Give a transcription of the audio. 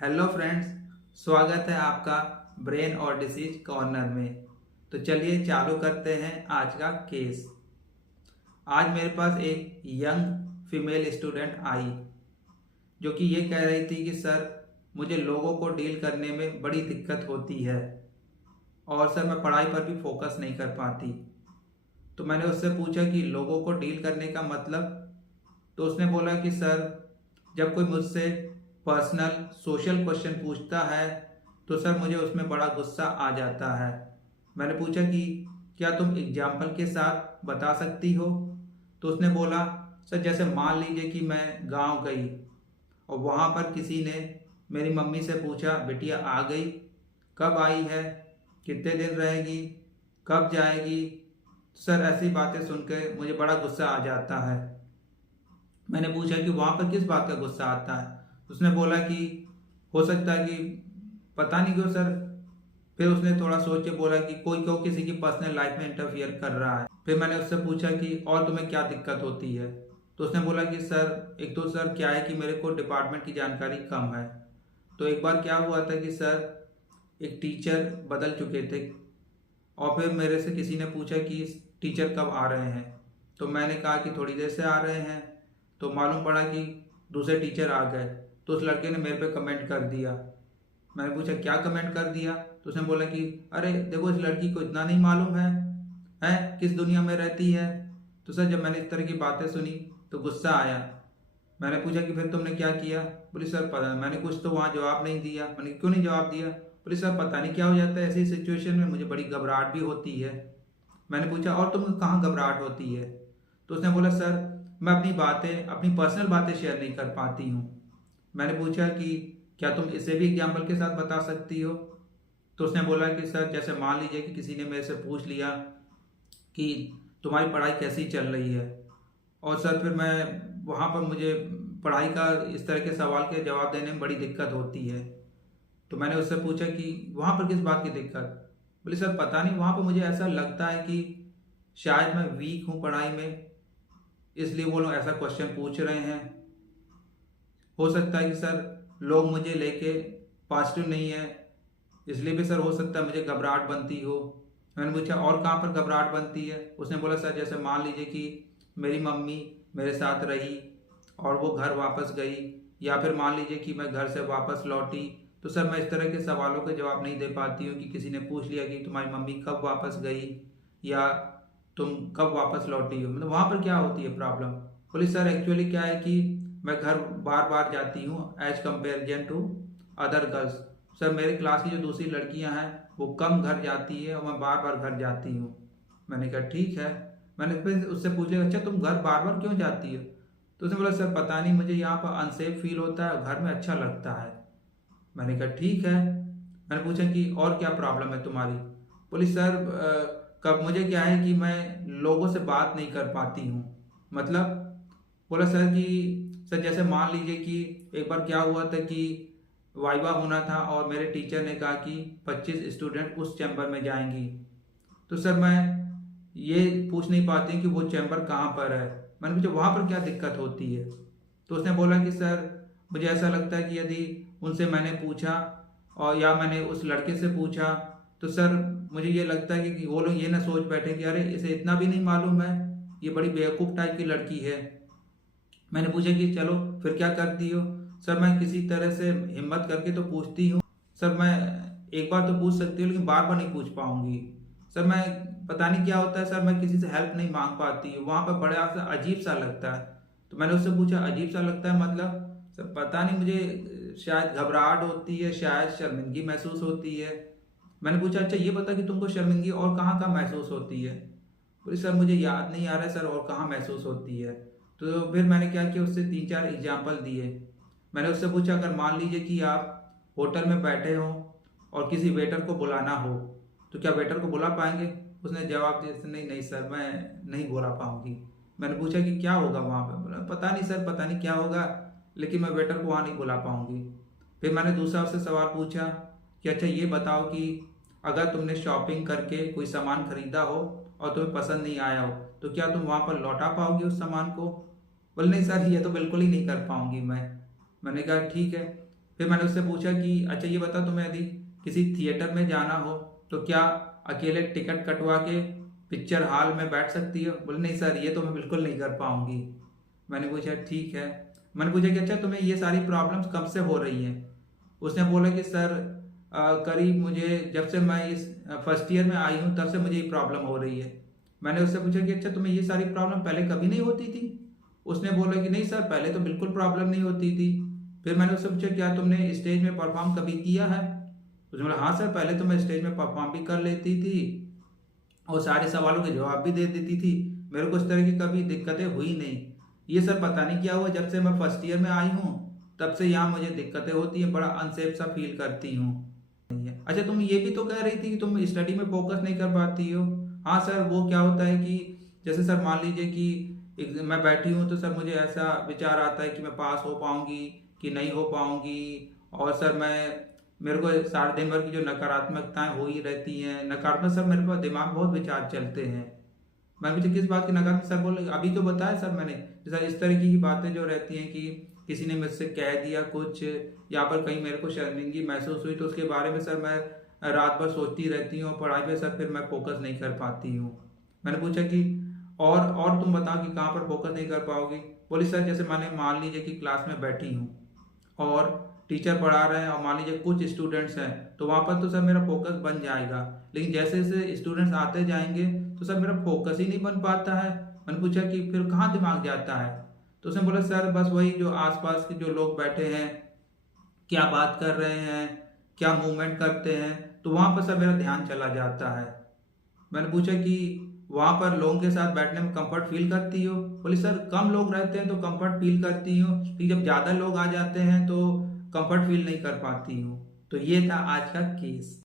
Hello friends, स्वागत है आपका ब्रेन और डिसीज कॉर्नर में। तो चलिए चालू करते हैं आज का केस। आज मेरे पास एक यंग फीमेल स्टूडेंट आई जो कि ये कह रही थी कि सर मुझे लोगों को डील करने में बड़ी दिक्कत होती है और सर मैं पढ़ाई पर भी फोकस नहीं कर पाती। तो मैंने उससे पूछा कि लोगों को डील करने का मतलब। तो उसने बोला कि सर जब कोई मुझसे पर्सनल सोशल क्वेश्चन पूछता है तो सर मुझे उसमें बड़ा गुस्सा आ जाता है। मैंने पूछा कि क्या तुम एग्जाम्पल के साथ बता सकती हो। तो उसने बोला सर जैसे मान लीजिए कि मैं गांव गई और वहाँ पर किसी ने मेरी मम्मी से पूछा बिटिया आ गई, कब आई है, कितने दिन रहेगी, कब जाएगी। तो सर ऐसी बातें सुनकर मुझे बड़ा गुस्सा आ जाता है। मैंने पूछा कि वहाँ पर किस बात का गुस्सा आता है। उसने बोला कि हो सकता है कि पता नहीं क्यों सर। फिर उसने थोड़ा सोच के बोला कि कोई क्यों किसी की पर्सनल लाइफ में इंटरफियर कर रहा है। फिर मैंने उससे पूछा कि और तुम्हें क्या दिक्कत होती है। तो उसने बोला कि सर एक तो सर क्या है कि मेरे को डिपार्टमेंट की जानकारी कम है। तो एक बार क्या हुआ था कि सर एक टीचर बदल चुके थे और फिर मेरे से किसी ने पूछा कि टीचर कब आ रहे हैं। तो मैंने कहा कि थोड़ी देर से आ रहे हैं। तो मालूम पड़ा कि दूसरे टीचर आ गए। तो उस लड़के ने मेरे पे कमेंट कर दिया। मैंने पूछा क्या कमेंट कर दिया। तो उसने बोला कि अरे देखो इस लड़की को इतना नहीं मालूम है किस दुनिया में रहती है। तो सर जब मैंने इस तरह की बातें सुनी तो गुस्सा आया। मैंने पूछा कि फिर तुमने क्या किया। बोली सर पता नहीं, मैंने कुछ तो वहाँ जवाब नहीं दिया। मैंने क्यों नहीं जवाब दिया। बोली सर पता नहीं क्या हो जाता है ऐसी सिचुएशन में, मुझे बड़ी घबराहट भी होती है। मैंने पूछा और तुम कहाँ घबराहट होती है। तो उसने बोला सर मैं अपनी बातें अपनी पर्सनल बातें शेयर नहीं कर पाती हूँ। मैंने पूछा कि क्या तुम इसे भी एग्जाम्पल के साथ बता सकती हो। तो उसने बोला कि सर जैसे मान लीजिए कि किसी ने मेरे से पूछ लिया कि तुम्हारी पढ़ाई कैसी चल रही है, और सर फिर मैं वहाँ पर मुझे पढ़ाई का इस तरह के सवाल के जवाब देने में बड़ी दिक्कत होती है। तो मैंने उससे पूछा कि वहाँ पर किस बात की दिक्कत। बोले सर पता नहीं, वहाँ पर मुझे ऐसा लगता है कि शायद मैं वीक हूँ पढ़ाई में, इसलिए वो लोग ऐसा क्वेश्चन पूछ रहे हैं। हो सकता है कि सर लोग मुझे लेके पॉजिटिव नहीं है, इसलिए भी सर हो सकता है मुझे घबराहट बनती हो। मैंने पूछा और कहाँ पर घबराहट बनती है। उसने बोला सर जैसे मान लीजिए कि मेरी मम्मी मेरे साथ रही और वो घर वापस गई, या फिर मान लीजिए कि मैं घर से वापस लौटी, तो सर मैं इस तरह के सवालों के जवाब नहीं दे पाती हूँ कि किसी ने पूछ लिया कि तुम्हारी मम्मी कब वापस गई या तुम कब वापस लौटी हो, मतलब वहाँ पर क्या होती है प्रॉब्लम। बोली सर एक्चुअली क्या है कि मैं घर बार बार जाती हूँ as comparison to other girls. Sir मेरे क्लास की जो दूसरी लड़कियां हैं वो कम घर जाती है और मैं बार बार घर जाती हूँ। मैंने कहा ठीक है। मैंने फिर उससे पूछा अच्छा तुम घर बार बार क्यों जाती हो। तो उसने बोला सर पता नहीं मुझे यहाँ पर अनसेफ फील होता है और घर में अच्छा लगता है। मैंने कहा ठीक है। मैंने पूछा कि और क्या प्रॉब्लम है तुम्हारी। बोली सर कब मुझे क्या है कि मैं लोगों से बात नहीं कर पाती हूँ। मतलब बोला सर कि सर जैसे मान लीजिए कि एक बार क्या हुआ था कि वाइवा होना था और मेरे टीचर ने कहा कि 25 स्टूडेंट उस चैम्बर में जाएंगी। तो सर मैं ये पूछ नहीं पाती कि वो चैम्बर कहाँ पर है। मैंने पूछा वहाँ पर क्या दिक्कत होती है। तो उसने बोला कि सर मुझे ऐसा लगता है कि यदि उनसे मैंने पूछा और या मैंने उस लड़के से पूछा तो सर मुझे ये लगता है कि वो लोग ये ना सोच बैठे कि अरे इसे इतना भी नहीं मालूम है, ये बड़ी बेवकूफ़ टाइप की लड़की है। मैंने पूछा कि चलो फिर क्या करती हो। सर मैं किसी तरह से हिम्मत करके तो पूछती हूँ। सर मैं एक बार तो पूछ सकती हूँ लेकिन बार बार नहीं पूछ पाऊंगी। सर मैं पता नहीं क्या होता है सर, मैं किसी से हेल्प नहीं मांग पाती हूँ, वहाँ पर बड़ा सा अजीब सा लगता है। तो मैंने उससे पूछा अजीब सा लगता है मतलब। सर पता नहीं मुझे शायद घबराहट होती है, शायद शर्मिंदगी महसूस होती है। मैंने पूछा अच्छा ये बता कि तुमको शर्मिंदगी और कहाँ कहाँ महसूस होती है। बोली सर मुझे याद नहीं आ रहा है सर और कहाँ महसूस होती है। तो फिर मैंने क्या किया उससे 3-4 एग्जाम्पल दिए। मैंने उससे पूछा अगर मान लीजिए कि आप होटल में बैठे हो और किसी वेटर को बुलाना हो तो क्या वेटर को बुला पाएंगे। उसने जवाब दिया नहीं नहीं सर मैं नहीं बुला पाऊंगी। मैंने पूछा कि क्या होगा वहाँ पे। बोला पता नहीं सर, पता नहीं क्या होगा लेकिन मैं वेटर को वहाँ नहीं बुला पाऊंगी। फिर मैंने दूसरा उससे सवाल पूछा कि अच्छा ये बताओ कि अगर तुमने शॉपिंग करके कोई सामान खरीदा हो और तुम्हें पसंद नहीं आया हो तो क्या तुम वहाँ पर लौटा पाओगे उस सामान को। बोले नहीं सर ये तो बिल्कुल ही नहीं कर पाऊंगी मैं। मैंने कहा ठीक है। फिर मैंने उससे पूछा कि अच्छा ये बता, तुम्हें यदि किसी थिएटर में जाना हो तो क्या अकेले टिकट कटवा के पिक्चर हॉल में बैठ सकती हो? बोले नहीं सर, ये तो मैं बिल्कुल नहीं कर पाऊंगी। मैंने पूछा ठीक है। मैंने पूछा कि अच्छा तुम्हें ये सारी प्रॉब्लम्स कब से हो रही हैं? उसने बोला कि सर करीब मुझे जब से मैं इस फर्स्ट ईयर में आई हूँ तब से मुझे ये प्रॉब्लम हो रही है। मैंने उससे पूछा कि अच्छा तुम्हें ये सारी प्रॉब्लम पहले कभी नहीं होती थी? उसने बोला कि नहीं सर, पहले तो बिल्कुल प्रॉब्लम नहीं होती थी। फिर मैंने उससे पूछा क्या तुमने स्टेज में परफॉर्म कभी किया है? उसने बोला हाँ सर, पहले तो मैं स्टेज में परफॉर्म भी कर लेती थी और सारे सवालों के जवाब भी दे देती थी, मेरे को इस तरह की कभी दिक्कतें हुई नहीं। ये सर पता नहीं क्या हुआ, जब से मैं फर्स्ट ईयर में आई हूँ तब से यहाँ मुझे दिक्कतें होती हैं, बड़ा अनसेफ सा फील करती हूँ। अच्छा तुम ये भी तो कह रही थी कि तुम स्टडी में फोकस नहीं कर पाती हो। हाँ सर, वो क्या होता है कि जैसे सर मान लीजिए कि मैं बैठी हूँ तो सर मुझे ऐसा विचार आता है कि मैं पास हो पाऊंगी कि नहीं हो पाऊंगी। और सर मेरे को सारे दिन भर की जो नकारात्मकताएं हो ही रहती हैं, नकारात्मक सर मेरे पास दिमाग बहुत विचार चलते हैं। मैं मुझे किस बात की नकारात्मक? सर बोले अभी तो बताया सर मैंने, सर इस तरह की बातें जो रहती हैं कि किसी ने मुझसे कह दिया कुछ या पर कहीं मेरे को शर्मिंदगी महसूस हुई तो उसके बारे में सर मैं रात भर सोचती रहती हूँ, पढ़ाई पे सर फिर मैं फोकस नहीं कर पाती हूँ। मैंने पूछा कि और तुम बताओ कि कहाँ पर फोकस नहीं कर पाओगी? बोली सर जैसे मैंने मान लीजिए कि क्लास में बैठी हूँ और टीचर पढ़ा रहे हैं और मान लीजिए कुछ स्टूडेंट्स हैं तो वहाँ पर तो सर मेरा फोकस बन जाएगा, लेकिन जैसे जैसे स्टूडेंट्स आते जाएंगे तो सर मेरा फोकस ही नहीं बन पाता है। मैंने पूछा कि फिर कहाँ दिमाग जाता है? तो उसने बोला सर बस वही जो आसपास के जो लोग बैठे हैं क्या बात कर रहे हैं, क्या मूवमेंट करते हैं, तो वहाँ पर सर मेरा ध्यान चला जाता है। मैंने पूछा कि वहाँ पर लोगों के साथ बैठने में कंफर्ट फील करती हो? बोली सर कम लोग रहते हैं तो कंफर्ट फील करती हूँ, लेकिन जब ज़्यादा लोग आ जाते हैं तो कंफर्ट फील नहीं कर पाती हूँ। तो ये था आज का केस।